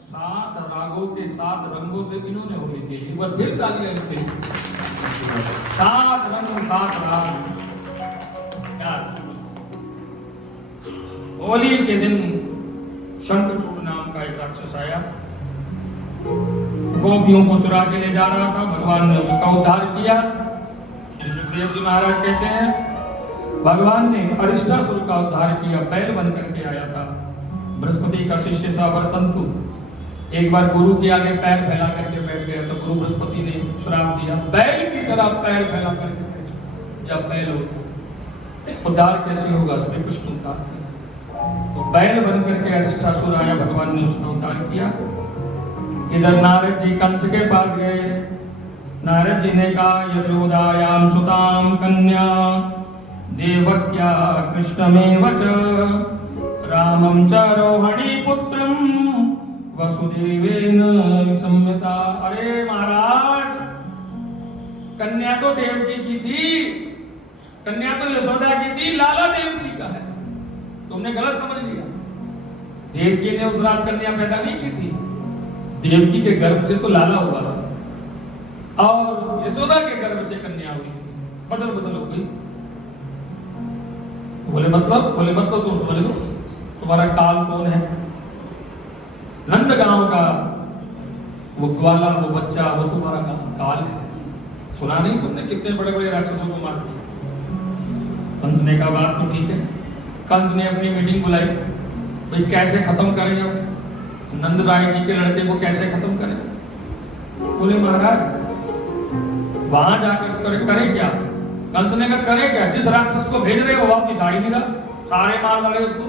7 रागों के 7 रंगों से इन्होंने होली खेली। एक बार फिर तालियां इनके लिए। 7 रंग 7 राग। होली के दिन शंखचूड़ नाम का एक राक्षस आया, गोपियों को चुरा के ले जा रहा था। भगवान ने उसका उद्धार किया। सुखदेव जी महाराज कहते हैं भगवान ने अरिष्टासुर का उद्धार किया, बैल बन करके आया था। बृहस्पति का शिष्य था वर्तंतु। एक बार गुरु के आगे पैर फैला करके बैठ गया तो गुरु बृहस्पति ने श्राप दिया, बैल की तरह पैर फैला करके बैठ। जब बैल हो उद्धार कैसे होगा? श्री कृष्ण उद्धार किया। तो बैल बन करके अरिष्टासुर आया, भगवान ने उसका उद्धार किया। इधर नारद जी कंस के पास गए। नारद जी ने कहा यशोदायाम सुताम कन्या देवक्या कृष्णमेव च रामं च रोहिणी पुत्रं वसुदेवेन संयता। अरे महाराज, कन्या तो देवकी की थी, कन्या तो यशोदा की थी, लाला देवकी का है। तुमने गलत समझ लिया। देवकी ने उस रात कन्या पैदा नहीं की थी, देवकी के गर्भ से तो लाला हुआ था और यशोदा के गर्भ से कन्या हुई। बदल बदल हो गई। बोले मतलब तुम समझ लो, तुम्हारा काल कौन है? नंदगांव का वो ग्वाला, वो बच्चा, वो तुम्हारा काल है। सुना नहीं तुमने कितने बड़े बड़े राक्षसों को मार दिया? कंस ने कहा बात तो ठीक है। कंस ने अपनी मीटिंग बुलाई, भाई कैसे खत्म करें, अब नंद राय जी के लड़के को कैसे खत्म करें? बोले महाराज वहां जाकर करें क्या? कंस ने कहा करे क्या? जिस राक्षस को भेज रहे हो वापिस आ ही नहीं रहा, सारे मार डाले उसको,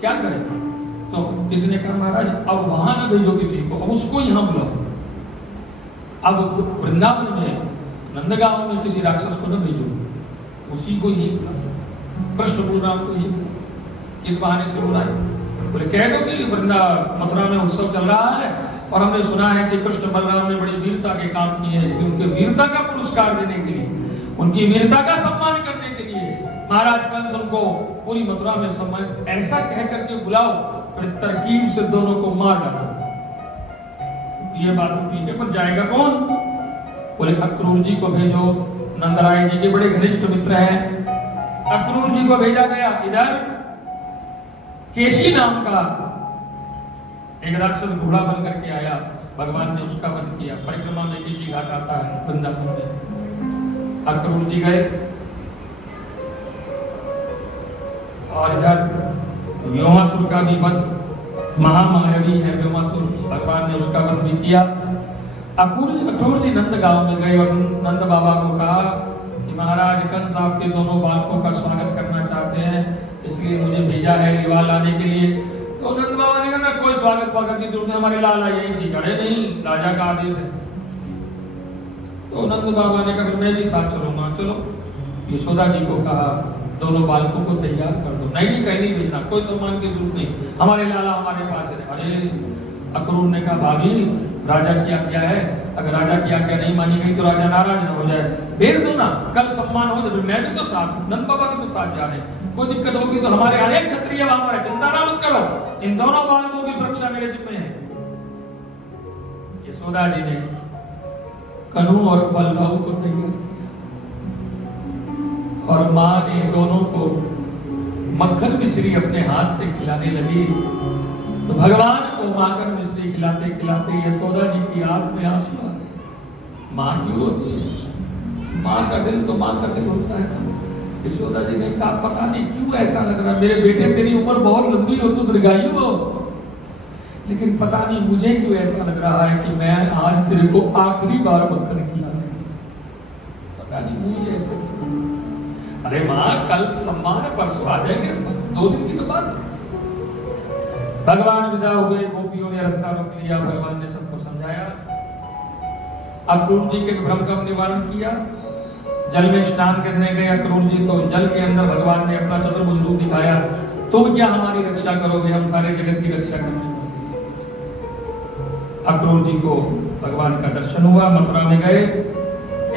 क्या करें? तो किसी ने कहा महाराज अब वहां न भेजो किसी को, अब उसको यहां बुलाओ। अब वृंदावन में नंदगांव में किसी राक्षस को न भेजो, उसी को ही बुलाओ, कृष्ण बलराम को ही। किस बहाने से बुलाए? बोले कह दो कि मथुरा में उत्सव चल रहा है और हमने सुना है कि कृष्ण बलराम ने बड़ी वीरता के काम किए हैं, इसलिए उनके वीरता का पुरस्कार देने के लिए, उनकी वीरता का सम्मान करने के लिए महाराज कंस उनको पूरी मथुरा में सम्मानित, ऐसा कह करके बुलाओ, फिर तरकीब से दोनों को मार डालो। ये बात तो ठीक है, पर जाएगा कौन? बोले अक्रूर जी को भेजो, नंदराय जी के बड़े घनिष्ठ मित्र हैं। अक्रूर जी को भेजा गया। इधर केशी नाम का एक राक्षस घोड़ा बन करके आया, भगवान ने उसका वध किया। परिक्रमा में केशी घाट आता है वृंदावन में। अक्रूर जी गए और इधर व्योमासुर का भी वध, महामायावी है व्योमासुर, भगवान ने उसका वध भी किया। अक्रूर जी नंदगांव में गए और नंद बाबा को कहा कि महाराज कंस आपके दोनों बालकों का स्वागत करना चाहते हैं, इसलिए मुझे भेजा है लिवा लाने के लिए। तो नंद बाबा ने कहा कोई स्वागत वागत की जरूरत नहीं, हमारे लाला यही ठीक है। नहीं, राजा का आदेश है। तो नंद बाबा ने कहा मैं भी साथ चलूंगा। चलो, यशोदा जी को कहा दोनों बालकों को तैयार कर दो। नहीं कहीं नहीं भेजना, कोई सम्मान की जरूरत नहीं, हमारे लाला हमारे पास है। अरे अक्रूर ने कहा भाभी राजा की आज्ञा है, अगर राजा की आज्ञा नहीं मानी गई तो राजा नाराज ना हो जाए, भेज दो ना, कल सम्मान हो जाए। मैं भी तो साथ, नंद बाबा भी तो साथ जा रहे, कोई दिक्कत होगी तो हमारे अनेक क्षत्रिय वहां पर है, चिंता ना मत करो, इन दोनों बालकों की सुरक्षा मेरे जिम्मे है। यशोदा जी ने कन्हू और बलभद्र को तैयार किया और मां ने दोनों को मक्खन मिश्री अपने हाथ से खिलाने लगी। तो भगवान को माखन मिश्री खिलाते खिलाते यशोदा जी की आंख में आंसू आ गए। मां क्यों रोती है? मां का दिल तो मां का दिल होता है ना। यशोदा जी ने कहा पता नहीं क्यों ऐसा लग रहा है, मेरे बेटे तेरी उम्र बहुत लंबी हो, तू दीर्घायु हो, लेकिन पता नहीं मुझे क्यों ऐसा लग रहा है कि मैं आज तेरे को आखिरी बार मक्खन खिलाऊंगा, पता नहीं मुझे ऐसे। अरे मां कल सम्मान है, परसों आ जाएंगे, 2 दिन की तो बात है। भगवान विदा हो गए, गोपियों ने रास्ता रोक लिया, भगवान ने सबको समझाया। अक्रूर जी के भ्रम का निवारण किया। जल में स्नान करने गए अक्रूर जी, तो जल के अंदर भगवान ने अपना चतुर्भुज रूप दिखाया। तुम क्या हमारी रक्षा करोगे, हम सारे जगत की रक्षा करने वाले। अक्रूर जी को भगवान का दर्शन हुआ। मथुरा में गए,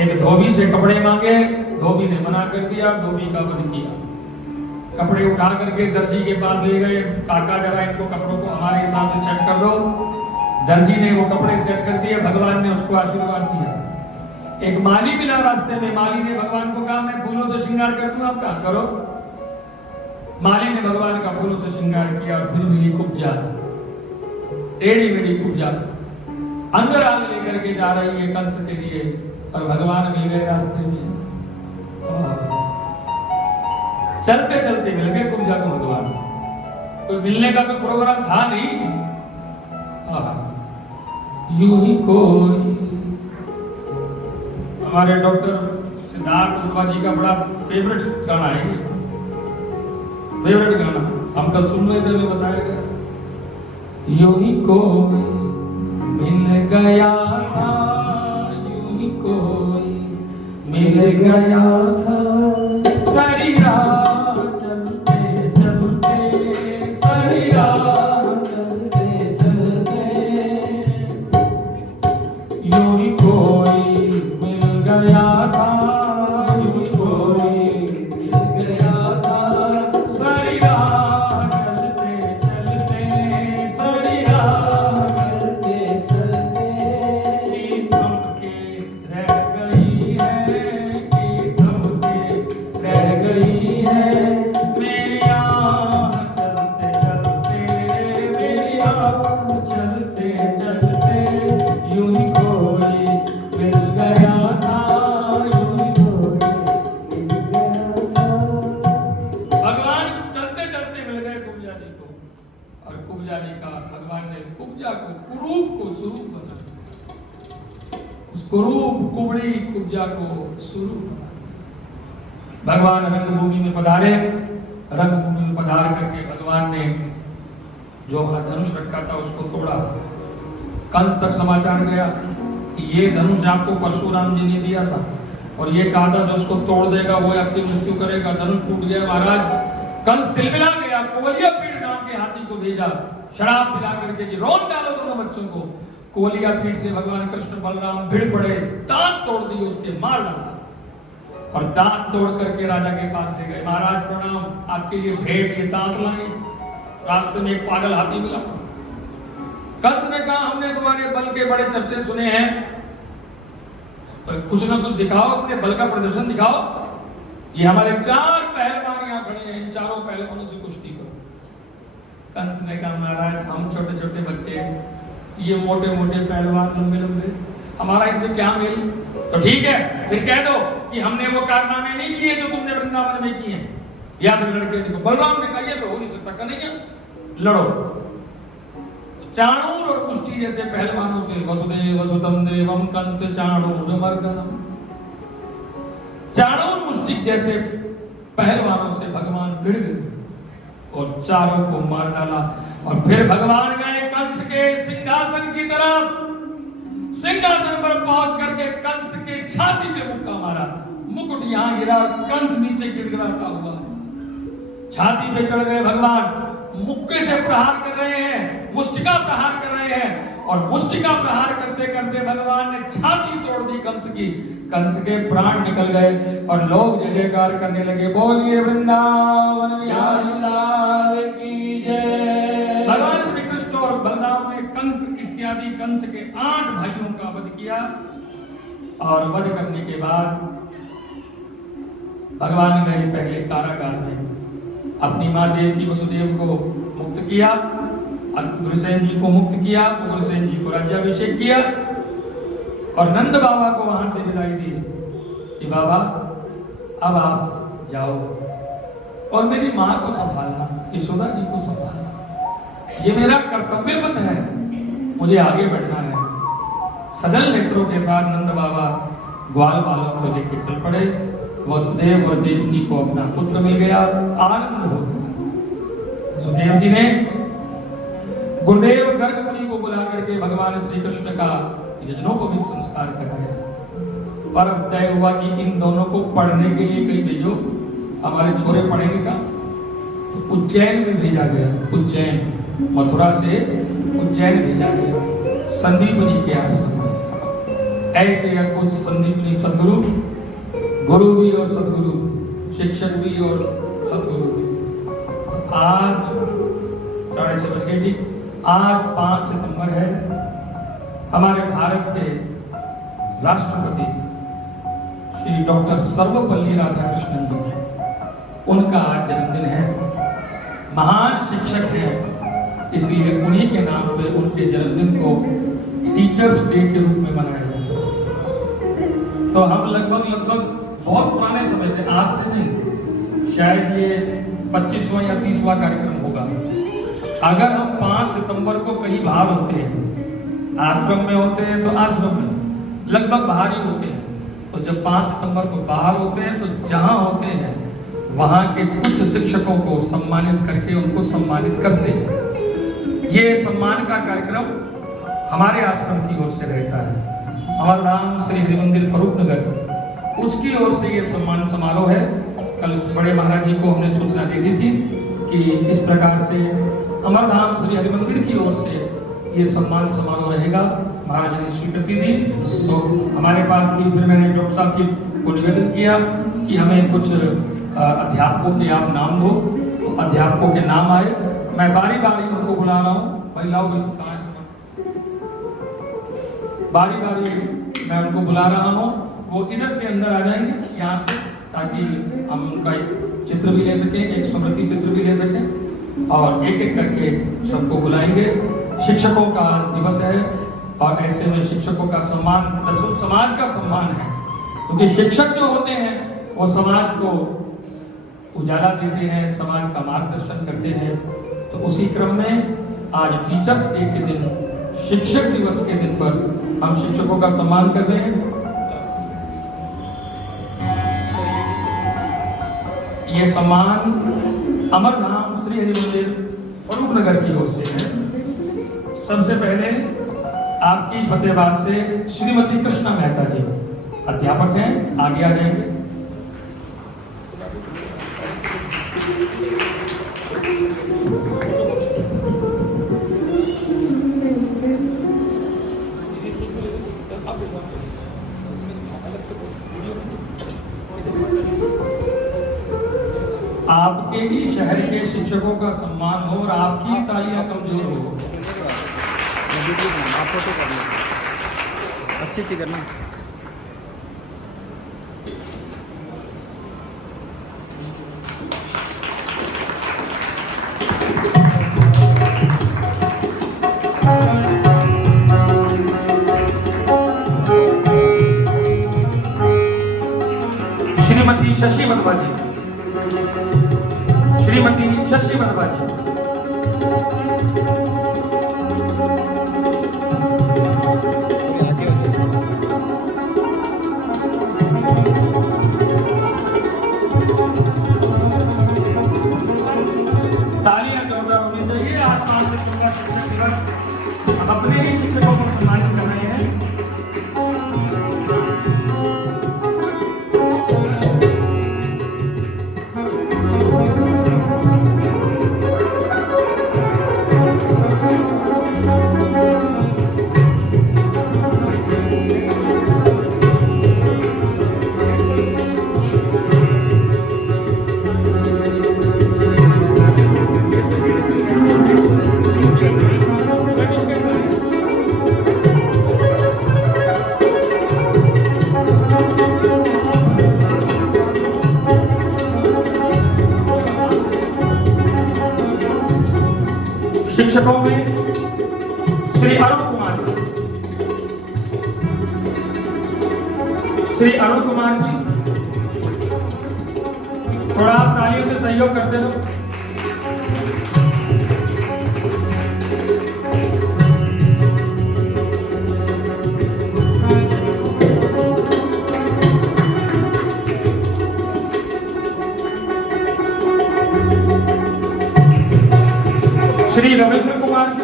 एक धोबी से कपड़े मांगे, धोबी ने मना कर दिया, धोबी का वध किया। कपड़े उठा करके दर्जी के पास ले गए, काका जरा इनको कपड़ों को हमारे हिसाब से सेट कर दो। दर्जी ने वो कपड़े सेट कर दिए, भगवान ने उसको आशीर्वाद दिया। एक माली मिला रास्ते में, माली ने भगवान को कहा मैं फूलों से श्रृंगार कर दूं, आप कहा करो। माली ने भगवान का फूलों से श्रृंगार किया और फिर मिली कुब्जा, टेढ़ी मेढ़ी कुब्जा, अंगराग लेकर के जा रही है कंस के लिए, और भगवान मिल गए रास्ते में। चलते चलते मिल गए कुब्जा को भगवान, कोई मिलने का कोई प्रोग्राम था नहीं। यूं ही कोई, हमारे डॉक्टर सिद्धार्थ उदवा जी का बड़ा फेवरेट गाना है ये, फेवरेट गाना, हम कल सुन रहे थे, मैं बताया गया। यूं ही कोई मिल गया था, यूं ही कोई मिल गया था, सारी राह चलते चलते, सारी राह चलते चलते, यूं ही कोई मिल गया था, यूं ही कोई मिल गया था, सारी राह चलते चलते, सारी राह चलते चलते, की थम के रह गई है, की थम के रह गई है मेरी आँख चलते चलते, मेरी आँख चलते चलते, यूं ही कोई मिल गया था, यूं ही कोई मिल गया था। भगवान चलते चलते मिल गए कुब्जा जी को, और कुब्जा जी का भगवान ने कुब्जा को, कुरूप को स्वरूप बना, उस कुरूप कुबड़ी कुब्जा को स्वरूप बना। भगवान रंगभूमि में पधारे, रंगभूमि में पधार करके भगवान ने जो वहां धनुष रखा था उसको तोड़ा। कंस तक समाचार गया कि ये धनुष आपको परशुराम जी ने दिया था, और ये कहा था जो उसको तोड़ देगा वो आपकी मृत्यु करेगा। धनुष टूट गया महाराज। कंस तिलमिला गया, कोवलिया पीठ नाम के हाथी को भेजा शराब पिला करके कि रोन डालो दोनों बच्चों को। कोवलिया पीठ से भगवान कृष्ण बलराम भिड़ पड़े, दांत तोड़ दिए उसके, मार डाला, और दांत तोड़ करके राजा के पास ले गए। महाराज प्रणाम, आपके लिए भेंट ये दांत लाए। रास्ते में एक पागल हाथी मिला। कंस ने कहा हमने तुम्हारे बल के बड़े चर्चे सुने हैं, तो कुछ ना कुछ दिखाओ, अपने बल का प्रदर्शन दिखाओ। ये हमारे 4 पहलवान यहाँ खड़े हैं, इन चारों पहलवानों से कुश्ती करो। कंस ने कहा महाराज हम छोटे छोटे बच्चे, ये मोटे मोटे पहलवान लंबे लंबे, हमारा इनसे क्या मेल। तो ठीक है, फिर कह दो कि हमने वो कारनामे नहीं किए जो तुमने वृंदावन में किए, या फिर लड़के देखो। बलराम ने कहा ये तो हो नहीं सकता, कन्हैया लड़ो। चाणूर और कुश्ती जैसे पहलवानों से, वसुदेव वसुतम देवम कंस चाणूर मर्दनम, चाणूर मुष्टिक जैसे पहलवानों से भगवान भिड़ गए और चारों को मार डाला। और फिर भगवान गए कंस के सिंहासन की तरफ। सिंहासन पर पहुंच करके कंस के छाती पे मुक्का मारा, मुकुट यहां गिरा, कंस नीचे गिड़गिड़ाता हुआ है। छाती पे चढ़ गए भगवान, मुक्के से प्रहार कर रहे हैं, मुष्टिका प्रहार कर रहे हैं, और मुष्टिका प्रहार करते करते भगवान ने छाती तोड़ दी कंस की। कंस के प्राण निकल गए और लोग जय जयकार करने लगे, बोलिए वृंदावन बिहारी लाल की जय। भगवान श्री कृष्ण और बलराम ने कंस इत्यादि कंस के 8 भाइयों का वध किया, और वध करने के बाद भगवान गए पहले कारागार में, अपनी मां देवकी वसुदेव को मुक्त किया, उग्रसेन जी को मुक्त किया, उग्रसेन जी को राज्याभिषेक किया, और नंद बाबा को वहां से विदाई दी कि बाबा अब आप जाओ और मेरी मां को संभालना, यशोदा जी को संभालना, ये मेरा कर्तव्य पथ है, मुझे आगे बढ़ना है। सजल नेत्रों के साथ नंद बाबा ग्वाल बालों को लेकर चल पड़े। वसुदेव और देवकी को अपना पुत्र मिल गया, आनंद हो गया। सुदेव जी ने गुरुदेव गर्ग मुनि को बुला करके भगवान श्री कृष्ण का यज्ञोपवीत संस्कार कराया, और तय हुआ कि इन दोनों को पढ़ने के लिए कहीं भेजो, हमारे छोरे पढ़ेंगे का। तो उज्जैन में भेजा गया, उज्जैन, मथुरा से उज्जैन भेजा गया, संदीपनी के आश्रम में। ऐसे अद्भुत संदीपनी सदगुरु, गुरु भी और सदगुरु भी, शिक्षक भी और सदगुरु भी। आज 6:30 बज गए, ठीक। आज 5 सितंबर है। हमारे भारत के राष्ट्रपति श्री डॉक्टर सर्वपल्ली राधाकृष्णन जी, उनका आज जन्मदिन है। महान शिक्षक हैं, इसलिए उन्हीं के नाम पे उनके जन्मदिन को टीचर्स डे के रूप में मनाया जाता है। तो हम लगभग बहुत पुराने समय से, आज से नहीं, शायद ये 25वां या 30वां कार्यक्रम होगा। अगर हम 5 सितंबर को कहीं बाहर होते हैं, आश्रम में होते हैं तो आश्रम में लगभग बाहर ही होते हैं, तो जब 5 सितंबर को बाहर होते हैं तो जहां होते हैं वहां के कुछ शिक्षकों को सम्मानित करके उनको सम्मानित करते हैं। ये सम्मान का कार्यक्रम हमारे आश्रम की ओर से रहता है। अमरधाम श्री हरिमंदिर फरूखनगर, उसकी ओर से ये सम्मान समारोह है। कल बड़े महाराज जी को हमने सूचना दे दी थी कि इस प्रकार से अमरधाम श्री हरिमंदिर की ओर से ये सम्मान समारोह रहेगा। महाराज ने स्वीकृति दी, तो हमारे पास भी फिर मैंने डॉक्टर साहब को निवेदन किया कि हमें कुछ अध्यापकों के आप नाम दो। तो अध्यापकों के नाम आए, मैं बारी बारी उनको बुला रहा हूँ। भाई लाओ भाई, कहाँ है? बारी बारी मैं उनको बुला रहा हूँ, वो इधर से अंदर आ जाएंगे यहाँ से, ताकि हम उनका एक चित्र भी ले सकें, एक स्मृति चित्र भी ले सकें, और एक एक करके सबको बुलाएंगे। शिक्षकों का आज दिवस है और ऐसे में शिक्षकों का सम्मान दरअसल समाज का सम्मान है, क्योंकि शिक्षक जो होते हैं वो समाज को उजाला देते हैं, समाज का मार्गदर्शन करते हैं। तो उसी क्रम में आज टीचर्स डे के दिन, शिक्षक दिवस के दिन पर हम शिक्षकों का सम्मान कर रहे हैं। ये सम्मान अमरधाम श्री हरिमंदिर फरूखनगर की ओर से है। सबसे पहले आपकी फतेहाबाद से श्रीमती कृष्णा मेहता जी अध्यापक हैं, आगे आ जाएंगे। आपके ही शहर के शिक्षकों का सम्मान हो और आपकी तालियां कमजोर हो। अच्छी करना। श्रीमती शशि मधवा जी, श्रीमती शशि मधवा जी। तालियां जोरदार होनी चाहिए। आज 5 सितंबर शिक्षक दिवस, हम अपने ही शिक्षकों को सम्मानित कर रहे हैं। शिक्षकों में श्री अरुण कुमार जी, श्री अरुण कुमार जी, थोड़ा आप तालियों से सहयोग करते रहो। श्री रविंद्र कुमार जी,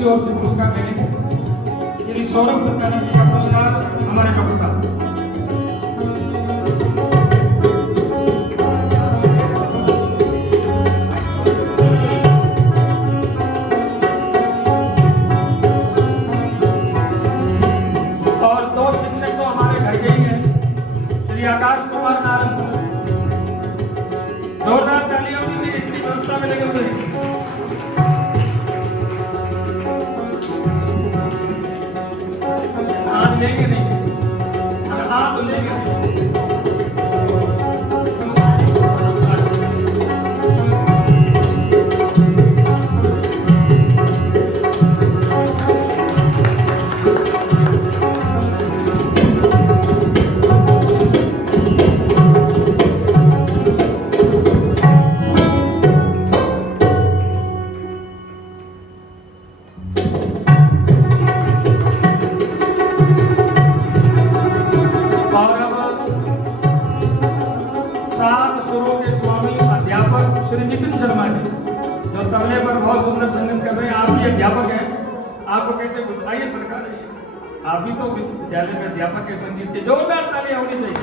की ओर से पुरस्कार लेंगे श्री सौरभ सरकार जी का पुरस्कार हमारे डॉक्टर साहब। और दो शिक्षक तो हमारे घर के ही हैं, श्री आकाश कुमार नारंग। जोरदार तालियां होनी चाहिए इतनी व्यवस्था में लेकर हुए। आज लेंगे नहीं, आज तो लेंगे नहीं। श्री नितिन शर्मा जी जो तबले पर बहुत सुंदर संगीत कर रहे हैं, आप भी अध्यापक हैं, आपको कैसे बताइए सरकार है, आप भी तो विद्यालय में अध्यापक है संगीत के, जोरदार तालियां होनी चाहिए।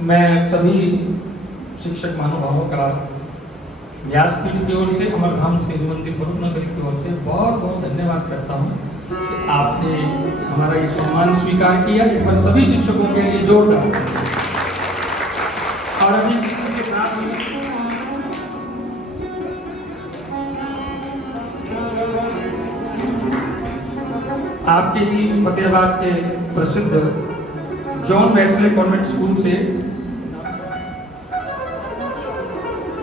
मैं सभी शिक्षक महानुभावों का व्यासपीठ की ओर से, अमरधाम से मंदिर भरूपनगर की ओर से बहुत बहुत धन्यवाद करता हूँ कि आपने हमारा ये सम्मान स्वीकार किया। एक बार सभी शिक्षकों के लिए जोरदार। और अभी किसी के साथ आपके ही फतेहाबाद के प्रसिद्ध जॉन वेस्ले कॉन्वेंट स्कूल से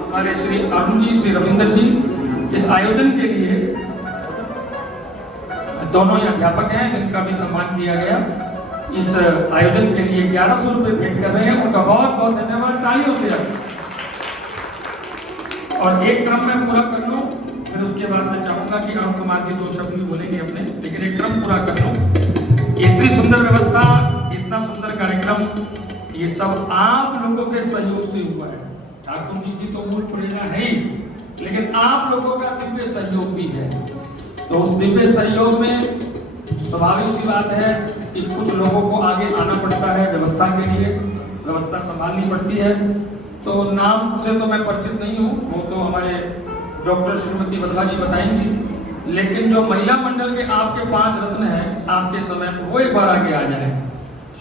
हमारे श्री अरुण जी, श्री रविंदर जी इस आयोजन के लिए, दोनों ही अध्यापक हैं जिनका भी सम्मान किया गया, इस आयोजन के लिए 1100 रुपए भेंट कर रहे हैं। उनका बहुत बहुत धन्यवाद, तालियों से। और एक क्रम में पूरा कर लूं, फिर उसके बाद मैं चाहूंगा कि अरुण कुमार जी 2 शब्द भी बोलेंगे अपने, लेकिन एक क्रम पूरा कर लूं। इतनी सुंदर व्यवस्था, इतना सुंदर कार्यक्रम, ये सब आप लोगों के सहयोग से हुआ है। ठाकुर जी की तो मूल प्रेरणा है ही, लेकिन आप लोगों का दिव्य सहयोग भी है। तो उस दिव्य सहयोग में स्वाभाविक सी बात है कि कुछ लोगों को आगे आना पड़ता है व्यवस्था के लिए, व्यवस्था संभालनी पड़ती है। तो नाम से तो मैं परिचित नहीं हूँ, वो तो हमारे डॉक्टर श्रीमती वधवा जी बताएंगी, लेकिन जो महिला मंडल के आपके 5 रत्न हैं आपके समय, वो एक बार आगे आ जाए।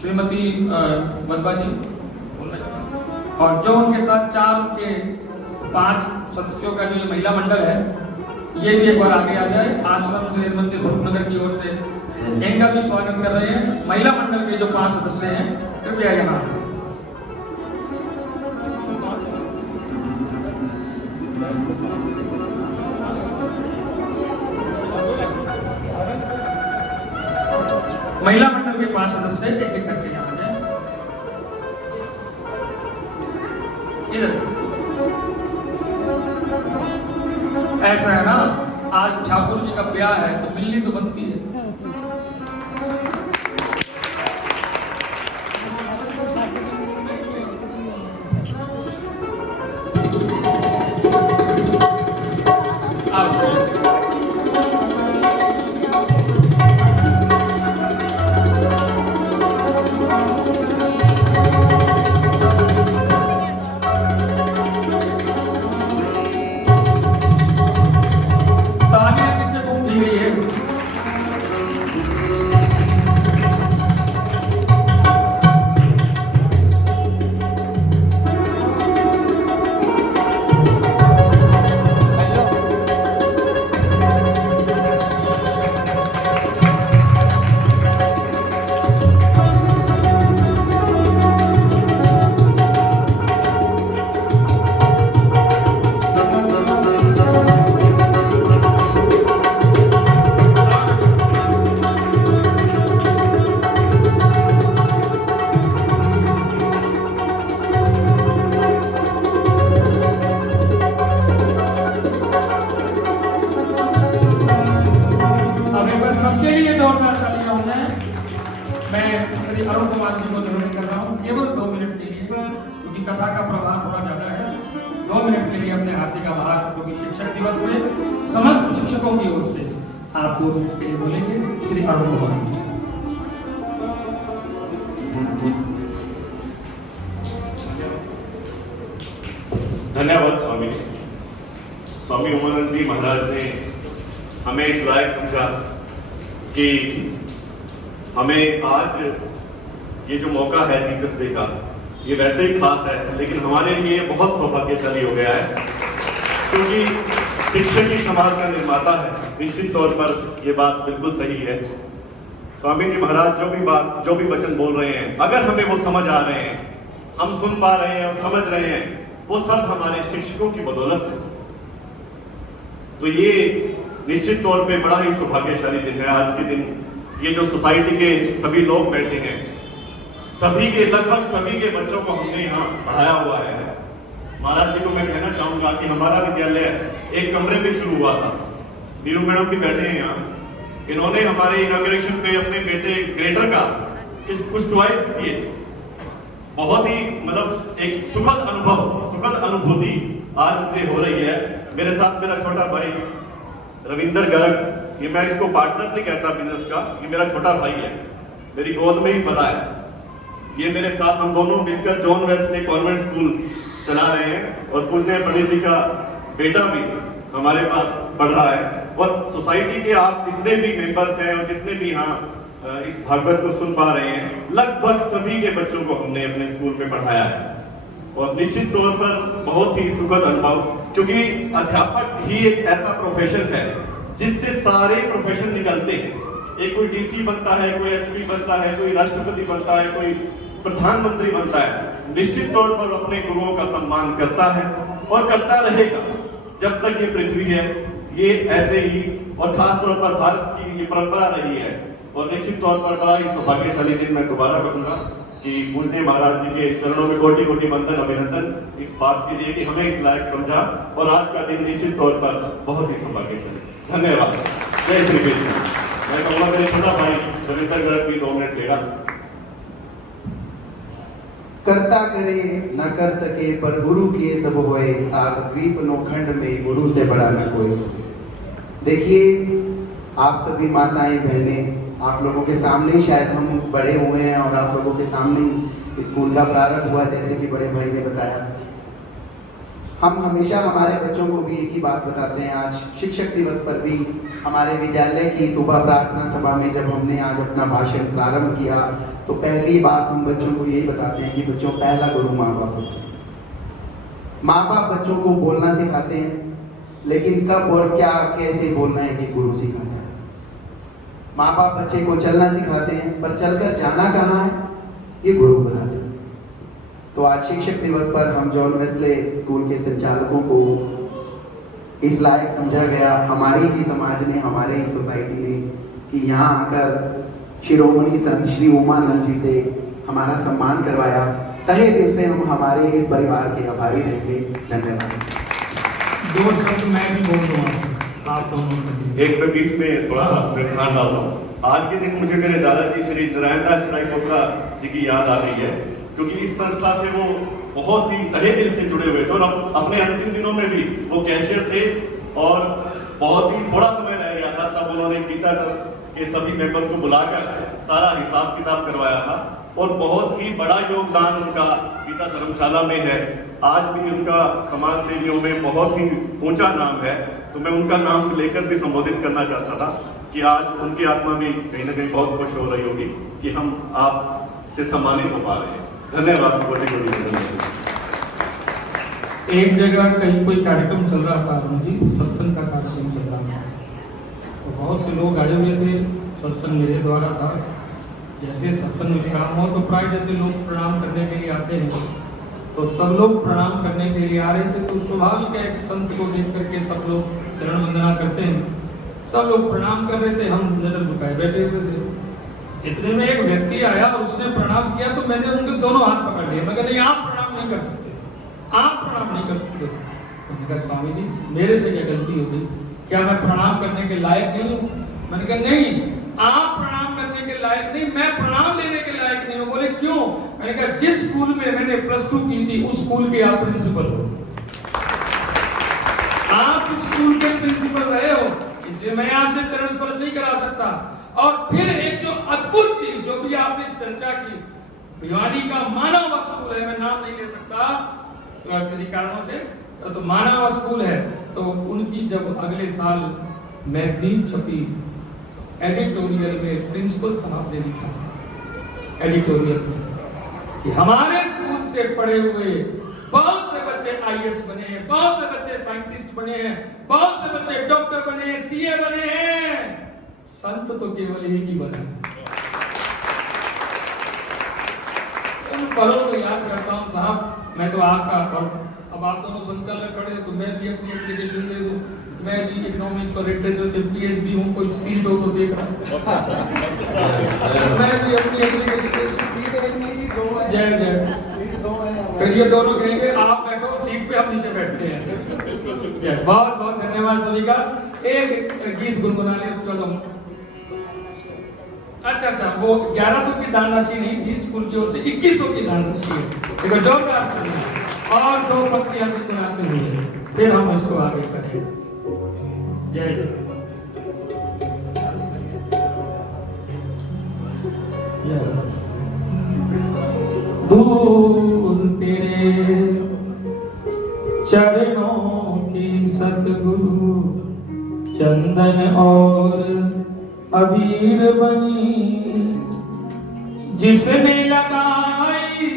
श्रीमती वधवा जी और जो उनके साथ 4 के 5 सदस्यों का जो ये महिला मंडल है, ये भी एक बार आगे आ जाए। आश्रम श्री मंदिर भरूपनगर की ओर से इनका भी स्वागत कर रहे हैं। महिला मंडल के जो 5 सदस्य हैं, कृपया यहाँ। महिला मंडल के 5 सदस्य एक एक करके यहाँ आ जाए। ऐसा है ना, आज ठाकुर जी का ब्याह है तो मिलनी तो बनती है। अरुण कुमार जी को निवेदन कर रहा हूँ केवल 2 मिनट के लिए, क्योंकि कथा का प्रभाव थोड़ा ज्यादा है, 2 मिनट के लिए अपने हार्दिक आभार, क्योंकि शिक्षक दिवस में समस्त शिक्षकों की ओर से आप 2 मिनट के लिए बोलेंगे। श्री अरुण कुमार। धन्यवाद स्वामी जी। स्वामी उमानंद जी महाराज ने हमें इस लायक समझा कि हमें आज ये जो मौका है टीचर्स डे का, ये वैसे ही खास है, लेकिन हमारे लिए बहुत सौभाग्यशाली हो गया है, क्योंकि शिक्षक ही समाज का निर्माता है। निश्चित तौर पर ये बात बिल्कुल सही है। स्वामी जी महाराज जो भी वचन बोल रहे हैं, अगर हमें वो समझ आ रहे हैं, हम सुन पा रहे हैं और समझ रहे हैं, वो सब हमारे शिक्षकों की बदौलत है। तो ये निश्चित तौर पे बड़ा ही सौभाग्यशाली दिन है आज के दिन। ये जो सोसाइटी के सभी लोग बैठे हैं, लगभग सभी के बच्चों को हमने यहाँ पढ़ाया हुआ है। महाराज जी को मैं कहना चाहूंगा कि हमारा विद्यालय एक कमरे में शुरू हुआ था। नीरू मैडम भी बैठे हैं यहाँ, इन्होंने हमारे इनॉग्रेशन पे अपने बेटे ग्रेटर का कुछ टॉयज दिए। बहुत ही मतलब एक सुखद अनुभूति आज मुझे हो रही है। मेरे साथ मेरा छोटा भाई रविंदर गर्ग, ये मैं इसको पार्टनर नहीं कहता बिजनेस का, ये मेरा छोटा भाई है, मेरी गोद में ही पला है। ये मेरे साथ हम दोनों मिलकर जॉन वेस्ले कॉन्वेंट स्कूल चला रहे हैं, और पूजनीय पंडित जी का बेटा भी हमारे पास पढ़ रहा है। और सोसाइटी के आप जितने भी मेंबर्स हैं और जितने भी यहाँ इस भागवत को सुन पा रहे हैं, लगभग सभी के बच्चों को हमने अपने स्कूल में पढ़ाया है। और निश्चित तौर पर बहुत ही सुखद अनुभव, क्योंकि अध्यापक ही एक ऐसा प्रोफेशन है जिससे सारे प्रोफेशन निकलते हैं। एक कोई डीसी बनता है, कोई एसपी बनता है, कोई राष्ट्रपति बनता है, कोई प्रधानमंत्री बनता है। निश्चित तौर पर अपने गुरुओं का सम्मान करता है और करता रहेगा जब तक ये पृथ्वी है। ये ऐसे ही, और खास तौर पर भारत की ये परंपरा रही है। और निश्चित तौर पर बड़ा ही सौभाग्यशाली दिन मैं दोबारा कहूंगा कि पूजनीय महाराज जी के चरणों में कोटि कोटि वंदन, अभिनंदन इस बात के लिए कि हमें इस लायक समझा, और आज का दिन निश्चित तौर पर बहुत ही सौभाग्यशाली। धन्यवाद। जय श्री कृष्ण। मैं कहूँगा मेरे छोटा भाई रविंदर गर्ग भी 2 मिनट लेगा। करता करे न कर सके पर गुरु किए सब होए, सात द्वीप नौखंड में गुरु से बड़ा न कोई। देखिए आप सभी माताएं बहनें, आप लोगों के सामने ही शायद हम बड़े हुए हैं, और आप लोगों के सामने ही स्कूल का प्रारंभ हुआ, जैसे कि बड़े भाई ने बताया। हम हमेशा हमारे बच्चों को भी एक ही बात बताते हैं। आज शिक्षक दिवस पर भी हमारे विद्यालय की सुबह प्रार्थना सभा में जब हमने आज अपना भाषण प्रारंभ किया, तो पहली बात हम बच्चों को यही बताते हैं कि बच्चों, पहला गुरु माँ बाप होते हैं। माँ बाप बच्चों को बोलना सिखाते हैं, लेकिन कब और क्या कैसे बोलना है कि गुरु सिखाता है। माँ बाप बच्चे को चलना सिखाते हैं, पर चलकर जाना कहाँ है ये गुरु बताते हैं। तो आज शिक्षक दिवस पर हम जॉन वेस्ले स्कूल के संचालकों को इस लायक समझा गया, हमारी ही समाज ने, हमारे ही सोसाइटी ने, कि यहाँ आकर शिरोमणि संत श्री उमानंद जी से हमारा सम्मान करवाया। तहे दिल से हम हमारे इस परिवार के आभारी रहेंगे। धन्यवाद। 2 शब्द मैं भी बोल दूंगा, आप दोनों एक मैं बीच में थोड़ा सा ध्यान डाल रहा हूँ। आज के दिन मुझे मेरे दादाजी श्री नारायण दास रायकोत्रा जी की याद आ रही है, क्योंकि इस संस्था से वो बहुत ही तहे दिल से जुड़े हुए थे, और अपने अंतिम दिनों में भी वो कैशियर थे, और बहुत ही थोड़ा समय रह गया था तब उन्होंने गीता ट्रस्ट के सभी मेंबर्स को बुलाकर सारा हिसाब किताब करवाया था। और बहुत ही बड़ा योगदान उनका गीता धर्मशाला में है। आज भी उनका समाज सेवियों में बहुत ही ऊंचा नाम है। तो मैं उनका नाम लेकर भी संबोधित करना चाहता था कि आज उनकी आत्मा भी कहीं ना कहीं बहुत खुश हो रही होगी कि हम आप से सम्मानित हो पा रहे हैं। धन्यवाद। एक जगह कहीं कोई कार्यक्रम चल रहा था, मुझे सत्संग का कार्यक्रम चल रहा था, तो बहुत से लोग आए हुए थे। सत्संग मेरे द्वारा था। जैसे सत्संग विश्राम हो तो प्राय जैसे लोग प्रणाम करने के लिए आते हैं, तो सब लोग प्रणाम करने के लिए आ रहे थे। तो स्वाभाविक है, एक संत को देख करके सब लोग चरण वंदना करते हैं। सब लोग प्रणाम कर रहे थे, हम नजर झुकाए बैठे हुए थे। इतने में एक व्यक्ति आया और उसने प्रणाम किया, तो मैंने उनके दोनों हाथ पकड़ लिए। मैं नहीं, आप प्रणाम नहीं कर सकते, आप प्रणाम नहीं कर सकते। मैंने कहा स्वामी जी मेरे से क्या गलती हो गई, क्या मैं प्रणाम करने के लायक नहीं हूँ? मैंने कहा नहीं, आप प्रणाम करने करने के लायक नहीं, मैं प्रणाम लेने के लायक नहीं हूँ। बोले क्यों? मैंने कहा जिस स्कूल में मैंने +2 की थी उस स्कूल के आप प्रिंसिपल हो, आप स्कूल के प्रिंसिपल रहे हो, इसलिए मैं आपसे चरण स्पर्श नहीं करा सकता। और फिर एक जो अद्भुत चीज जो भी आपने चर्चा की, भिवानी का मानव स्कूल है, मैं नाम नहीं ले सकता तो किसी कारणों से, तो मानव स्कूल है, तो उनकी जब अगले साल मैगजीन छपी, एडिटोरियल में प्रिंसिपल साहब ने लिखा एडिटोरियल में कि हमारे स्कूल से पढ़े हुए बहुत से बच्चे IAS बने हैं, बहुत से बच्चे साइंटिस्ट बने हैं, बहुत से बच्चे डॉक्टर बने हैं, CA बने हैं, संत तो केवल एक ही बने। उन पलों को याद करता हूं साहब, मैं तो आपका, और अब आप दोनों संचालक खड़े तो मैं भी अपनी एप्लीकेशन दे दूं, मैं भी इकोनॉमिक्स और लिटरेचर से PhD हूं, कोई सीट हो तो देखना। मैं भी अपनी एप्लीकेशन सीट एक नहीं, 2 है। जय जय। फिर ये दोनों कहेंगे आप बैठो सीट पे, हम नीचे बैठते हैं। जय, बहुत बहुत धन्यवाद सभी का। एक गीत गुनगुना ले, उसके बाद हम, अच्छा वो 1100 की दान राशि नहीं थी स्कूल की ओर से, 2100 की दान राशि है, देखो जोरदार तालियां और 2 पंक्तियां गुनगुनाते हुए फिर हम इसको आगे करें। जय जय। दूर तेरे चरणों की सतगुरु चंदन और अबीर बनी, जिसने लगाई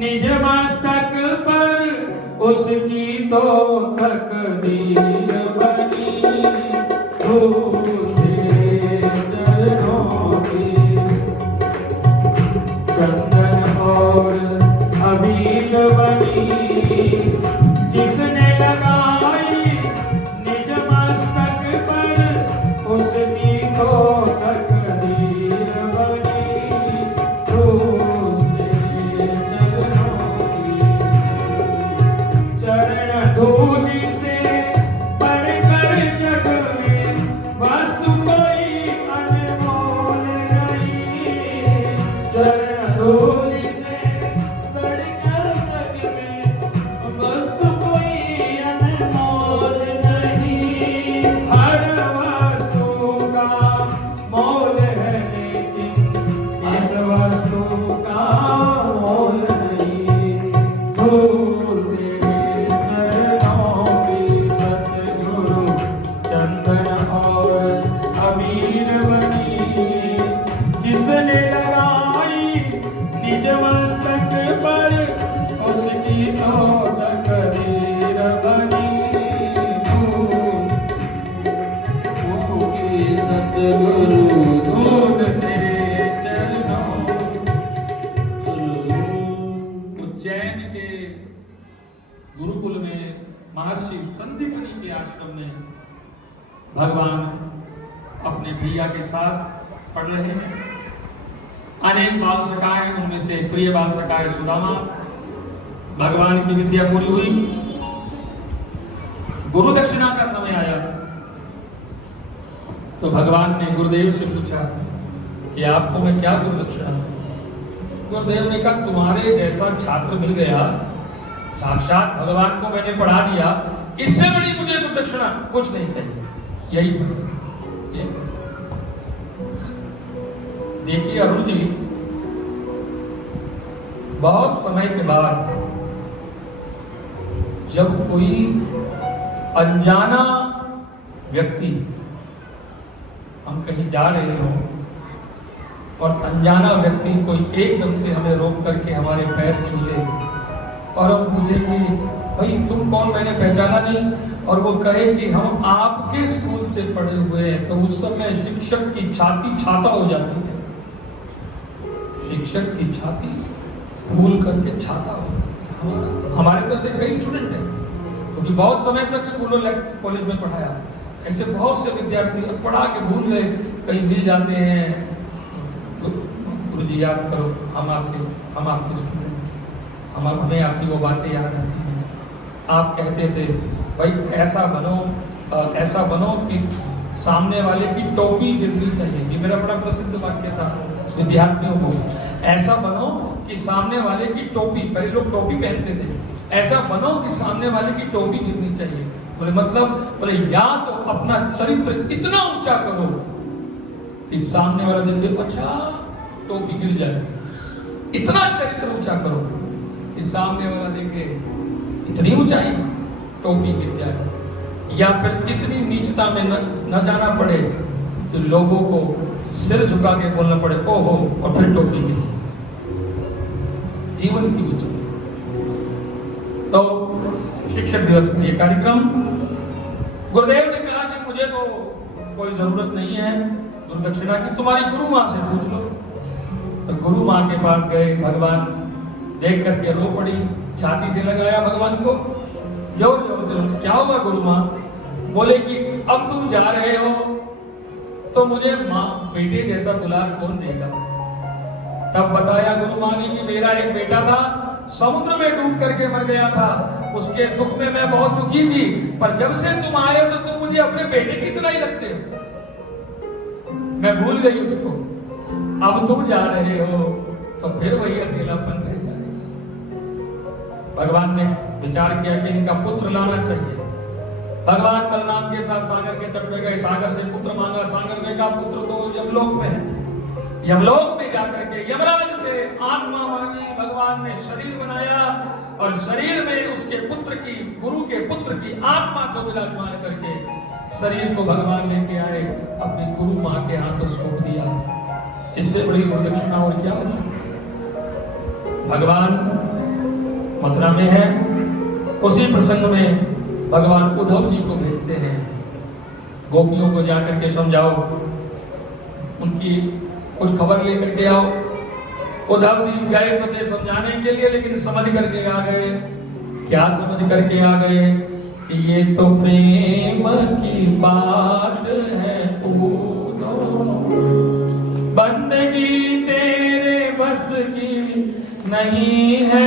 निज मस्तक पर उसकी तो तकदीर बनी। दूर तेरे चरणों की चंदन और अबीर बनी, जिसने लगाई निज मस्तक पर उसकी तो तकदीर बनी। दूर तेरे चरणों की चरण धूलि से बढ़कर जग में वस्तु कोई अनमोल नहीं। चरण धूलि से बढ़कर जग में वस्तु कोई अनमोल नहीं। हर वस्तु का मोल है लेकिन इस वस्तु का मोल नहीं। दूर तेरे चरणों की सतगुरु चंदन और अबीर बनी, जिसने लगाई निज मस्तक पर उसकी तो तकदीर बनी। सतगुरु धूल तेरे चरणों। उज्जैन के गुरुकुल में महर्षि संदीपनी के आश्रम में भगवान अपने भैया के साथ पढ़ रहे हैं। अनेक बाल सखाए, उनमें से प्रिय बाल सखाए सुदामा, भगवान की विद्या पूरी हुई, गुरु दक्षिणा का समय आया तो भगवान ने गुरुदेव से पूछा कि आपको मैं क्या गुरु दक्षिणा दूं? गुरुदेव ने कहा तुम्हारे जैसा छात्र मिल गया, साक्षात भगवान को मैंने पढ़ा दिया, इससे बड़ी मुझे गुरु दक्षिणा कुछ नहीं चाहिए। यही देखिए अरुण जी, बहुत समय के बाद जब कोई अनजाना व्यक्ति, हम कहीं जा रहे हो और अनजाना व्यक्ति कोई एकदम से हमें रोक करके हमारे पैर छू ले और हम पूछे कि भाई तुम कौन, मैंने पहचाना नहीं, और वो कहे कि हम आपके स्कूल से पढ़े हुए हैं, तो उस समय शिक्षक की छाती छाता हो जाती है। शिक्षक की छाती फूल करके छाता हो। हमारे तरफ से कई स्टूडेंट हैं क्योंकि बहुत समय तक स्कूलों कॉलेज में पढ़ाया, ऐसे बहुत से विद्यार्थी पढ़ा के भूल गए, कहीं मिल जाते हैं, गुरु जी याद करो हम आपके स्टूडेंट, हमें आपकी वो बातें याद आती हैं। आप कहते थे भाई ऐसा बनो कि सामने वाले की टोपी गिरनी चाहिए कि मेरा बड़ा प्रसिद्ध वाक्य था विद्यार्थियों को, ऐसा बनो कि सामने वाले की टोपी, पहले लोग टोपी पहनते थे, ऐसा बनो कि सामने वाले की टोपी गिरनी चाहिए। बोले मतलब, बोले या तो अपना चरित्र इतना ऊंचा करो कि सामने वाला देखे अच्छा टोपी गिर जाए, इतना चरित्र ऊंचा करो कि सामने वाला देखे इतनी ऊंचाई टोपी गिर जाए, या फिर इतनी नीचता में न जाना पड़े तो लोगों को सिर झुका के बोलना पड़े ओहो, और फिर टोपी गिर जाए। जीवन की ऊंचाई। तो शिक्षक दिवस का ये कार्यक्रम, गुरुदेव ने कहा कि मुझे तो कोई जरूरत नहीं है गुरुदक्षिणा की, तुम्हारी गुरु माँ से पूछ लो। तो गुरु माँ के पास गए, भगवान देख करके रो पड़ी, छाती से लगाया भगवान को जोर जोर से। क्या हुआ गुरु माँ? बोले कि अब तुम जा रहे हो तो मुझे माँ बेटे जैसा दुलार कौन देगा? तब बताया गुरु माँ ने कि मेरा एक बेटा था, समुद्र में डूब करके मर गया था, उसके दुख में मैं बहुत दुखी थी, पर जब से तुम आए हो तो तुम मुझे अपने बेटे की तरह ही लगते हो, मैं भूल गई उसको। अब तुम जा रहे हो तो फिर वही अकेलापन रह जाएगा। भगवान ने विचार किया कि इनका पुत्र लाना चाहिए। भगवान बलराम के साथ सागर के तट पे गए, सागर से पुत्र मांगा, सागर ने कहा पुत्र तो यमलोक में है। यमलोक में जाकर के यमराज से आत्मा मांगी, भगवान ने शरीर बनाया और शरीर में उसके पुत्र की, गुरु के पुत्र की आत्मा को विराजमान करके शरीर को भगवान लेके आए, अपनी गुरु माँ के हाथों सौंप दिया। इससे बड़ी गुरुदक्षिणा और क्या हो सकती? भगवान मथुरा में है, उसी प्रसंग में भगवान उद्धव जी को भेजते हैं, गोपियों को जाकर के समझाओ, उनकी कुछ खबर लेकर के आओ। उद्धव जी गए तो थे समझाने के लिए, लेकिन समझ करके आ गए। क्या समझ करके आ गए? कि ये तो प्रेम की बात है, बंदगी तेरे बस की नहीं है,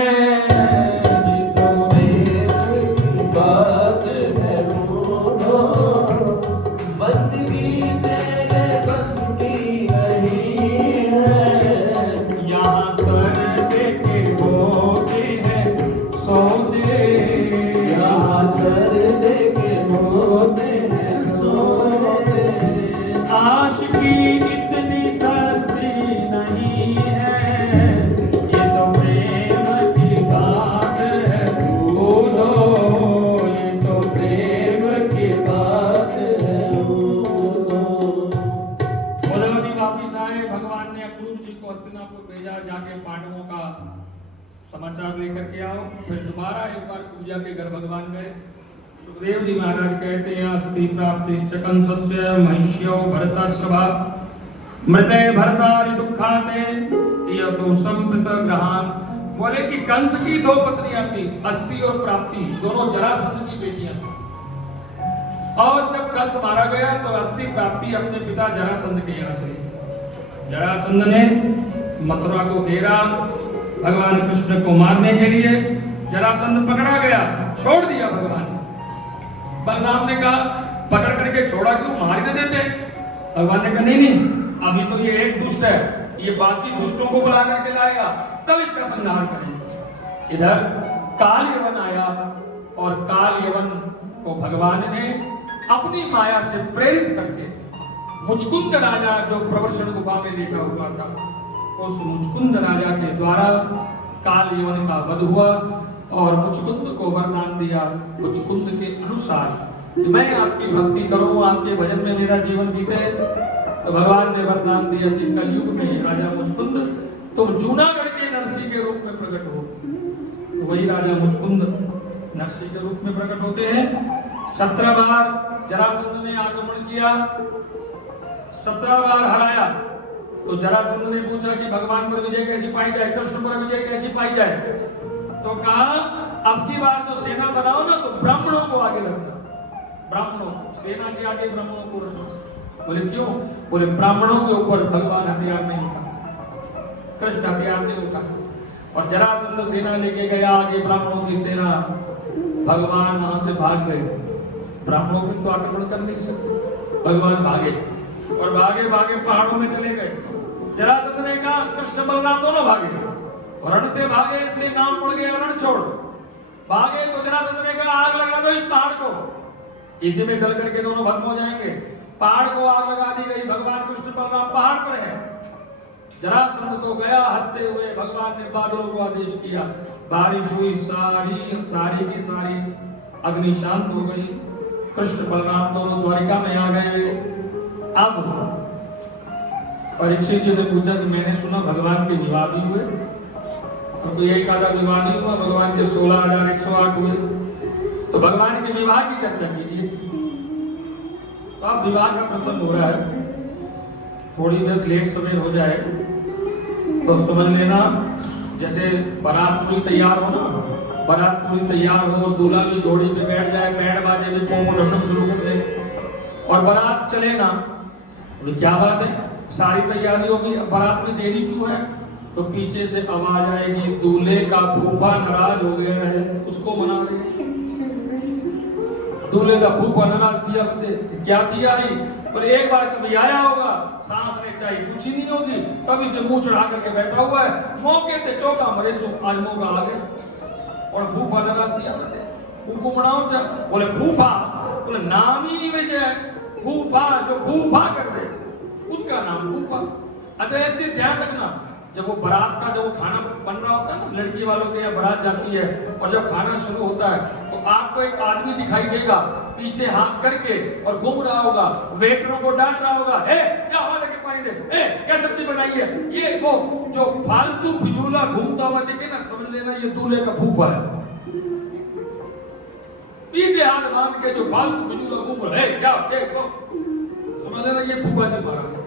समाचार लेकर के आओ। फिर दोबारा एक बार पूजा के घर भगवान गए। सुखदेव जी महाराज कहते हैं अस्ति प्राप्तिश्च कंसस्य महिष्यो भरतश्रवा मृते भरतारि दुखाते यतो संवृत ग्रहान। बोले कि कंस की दो पत्नियां थी, अस्ति और प्राप्ति, दोनों जरासंध की बेटियां थी। और जब कंस मारा गया तो अस्ति प्राप्ति अपने पिता जरासंध के यहाँ चली। जरासंध ने मथुरा को घेरा भगवान कृष्ण को मारने के लिए। जरासंध पकड़ा गया, छोड़ दिया भगवान ने। बलराम ने कहा पकड़ करके छोड़ा क्यों, मार ही देते। भगवान ने कहा नहीं नहीं, अभी तो ये एक दुष्ट है, ये बाकी दुष्टों को बुला करके लाएगा, तब इसका संहार करेंगे। इधर काल यवन आया और काल यवन को भगवान ने अपनी माया से प्रेरित करके मुचकुंद राजा जो प्रवर्षण गुफा में लेटा हुआ था, उस मुचकुंद राजा के द्वारा काल यवन का वध हुआ और मुचकुंद को वरदान दिया, मुचकुंद के अनुसार कि मैं आपकी भक्ति करूं, आपके भजन में मेरा जीवन बीते। तो भगवान ने वरदान दिया कि कलयुग में राजा मुचकुंद तुम जूनागढ़ के नरसिंह के रूप में प्रकट हो। तो वही राजा मुचकुंद नरसिंह के रूप में प्रकट होते हैं। 17 बार जरासंध ने आक्रमण किया, 17 बार हराया। तो जरासंध ने पूछा कि भगवान पर विजय कैसी पाई जाए, कृष्ण पर विजय कैसी पाई जाए। तो कहा अब की बार तो सेना बनाओ ना तो ब्राह्मणों को आगे रखना, ब्राह्मणों सेना के आगे ब्राह्मणों को रखना। बोले क्यों? बोले ब्राह्मणों के ऊपर भगवान हथियार नहीं उठा, कृष्ण हथियार नहीं उठा। और जरासंध सेना लेके गया आगे, ब्राह्मणों की सेना, भगवान वहां से भाग गए। ब्राह्मणों पर तो आक्रमण कर नहीं सकते, भगवान भागे और भागे भागे पहाड़ों में चले गए। जरासंध ने कहा कृष्ण बलराम दोनों भागे, रण से भागे इसलिए नाम पड़ गया रण छोड़। भागे तो जरासंध ने कहा आग लगा दो इस पहाड़ को, इसी में चल करके दोनों भस्म हो जाएंगे। पहाड़ को आग लगा दी गई। भगवान कृष्ण बलराम पहाड़ पर है। जरासंध तो गया हंसते हुए। भगवान ने बादलों को आदेश किया, बारिश हुई, सारी की सारी अग्नि शांत हो गई। कृष्ण बलराम दोनों द्वारिका में आ गए। अब परीक्षित जी ने पूछा कि मैंने सुना भगवान के विवाह भी हुए, और कोई एक आधा विवाह नहीं हुआ, भगवान के 16,108 हुए, तो भगवान के विवाह की चर्चा कीजिए। तो अब विवाह का प्रसंग हो रहा है, थोड़ी बहुत लेट सवेर हो जाए तो समझ लेना जैसे बारात पूरी तैयार हो ना, बारात पूरी तैयार हो, दूल्हा भी घोड़ी पे बैठ जाए, बैंड बाजे भी पोंग ढमढम शुरू कर दे और बारात चले ना, तो क्या बात है, सारी तैयारी होगी, बारात में देरी क्यों है? तो पीछे से आवाज आएगी, दूल्हे का फूफा नाराज हो गया है, उसको मना रहे हैं। दूल्हे का फूफा नाराज थिया बंदे, क्या थिया ही, पर एक बार कभी आया होगा, सांस ने चाहे पूछी नहीं होगी, तभी से मुंह चढ़ा करके बैठा हुआ है, मौके पे चौका मरे सो आज मौका आ गया और फूफा नाराज थिया बंदे, फूफू मनाओ चा, बोले फूफा, बोले नाम ही नहीं भेजे है, फूफा जो फूफा कर दे उसका नाम फूफा। अच्छा एक चीज ध्यान रखना, जब वो बारात का जब वो खाना बन रहा होता है ना, लड़की वालों के यहाँ बारात जाती है और जब खाना शुरू होता है तो आपको एक आदमी दिखाई देगा पीछे हाथ करके और घूम रहा होगा, वेटरों को डांट रहा होगा, ए जा हवा लेके पानी दे, ए क्या सब्जी बनाई है, ये वो जो फालतू फिजूला घूमता हुआ दिखे ना, समझ लेना ये दूल्हे का फूफा है। पीछे हाथ बांध के जो फालतू फिजूला घूम रहा है, जाओ देखो, समझ लेना ये फूफा जी महाराज।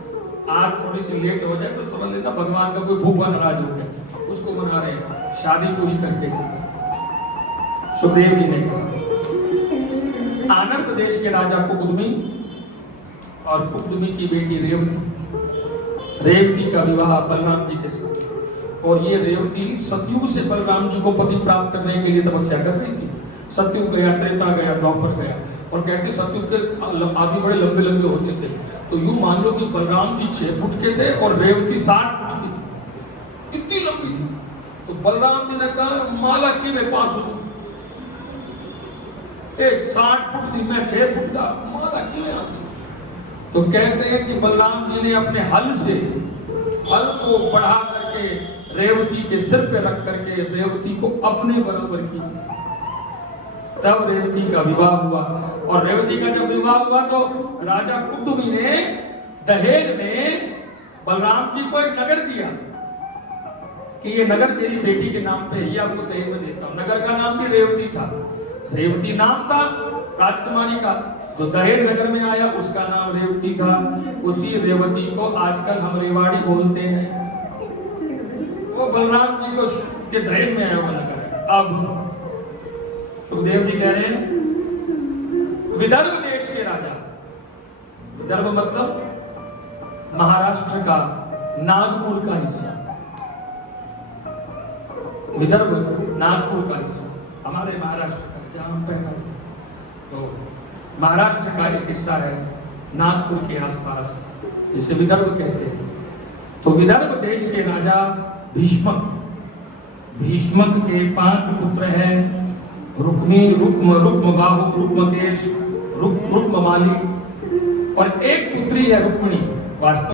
आज थोड़ी सी लेट हो जाए तो समझ लेना भगवान का कोई फूफा नाराज हो गया, उसको मना रहे हैं, शादी पूरी करके जाएगा। सुखदेव जी ने कहा आनर्त देश के राजा कुमुदमी और कुमुदमी की बेटी रेवती, रेवती का विवाह बलराम जी के साथ, और ये रेवती सतयुग से बलराम जी को पति प्राप्त करने के लिए तपस्या कर रही थी। सतयुग गया, त्रेता गया, द्वापर गया, और कहते सतयुग के आदमी बड़े लंबे लंबे होते थे, तो यूं मान लो कि बलराम जी 6 फुट के थे और रेवती 60 फुट की थी, इतनी लंबी थी। तो बलराम जी ने कहा माला की मैं 5 हूं, एक 60 फुट थी, मैं 6 फुट का, माला क्यों यहां से? तो कहते हैं कि बलराम जी ने अपने हल से हल को बढ़ा करके रेवती के सिर पे रख करके रेवती को अपने बराबर किया, तब रेवती का विवाह हुआ। और रेवती का जब विवाह हुआ तो राजा कुमुदमी ने दहेज में बलराम जी को एक नगर दिया कि ये नगर मेरी बेटी के नाम पे, ये आपको दहेज में देता हूं। नगर का नाम भी रेवती था, रेवती नाम था राजकुमारी का, जो दहेज नगर में आया उसका नाम रेवती था। उसी रेवती को आजकल हम रेवाड़ी बोलते हैं, वो बलराम जी को के दहेज में आया हुआ नगर है। अब सुखदेव जी कह रहे हैं विदर्भ देश के राजा, विदर्भ मतलब महाराष्ट्र का नागपुर का हिस्सा, विदर्भ नागपुर का हिस्सा हमारे महाराष्ट्र का, जहां हम पैदा हुए, तो महाराष्ट्र का एक हिस्सा है नागपुर के आसपास, जिसे विदर्भ कहते हैं। तो विदर्भ देश के राजा भीष्मक, भीष्मक के 5 पुत्र हैं, रुक्मी, रुक्म, रुक्मबाहु, रुक्मकेश, रुक्ममाली, और एक पुत्री है रुक्मिणी। वास्तव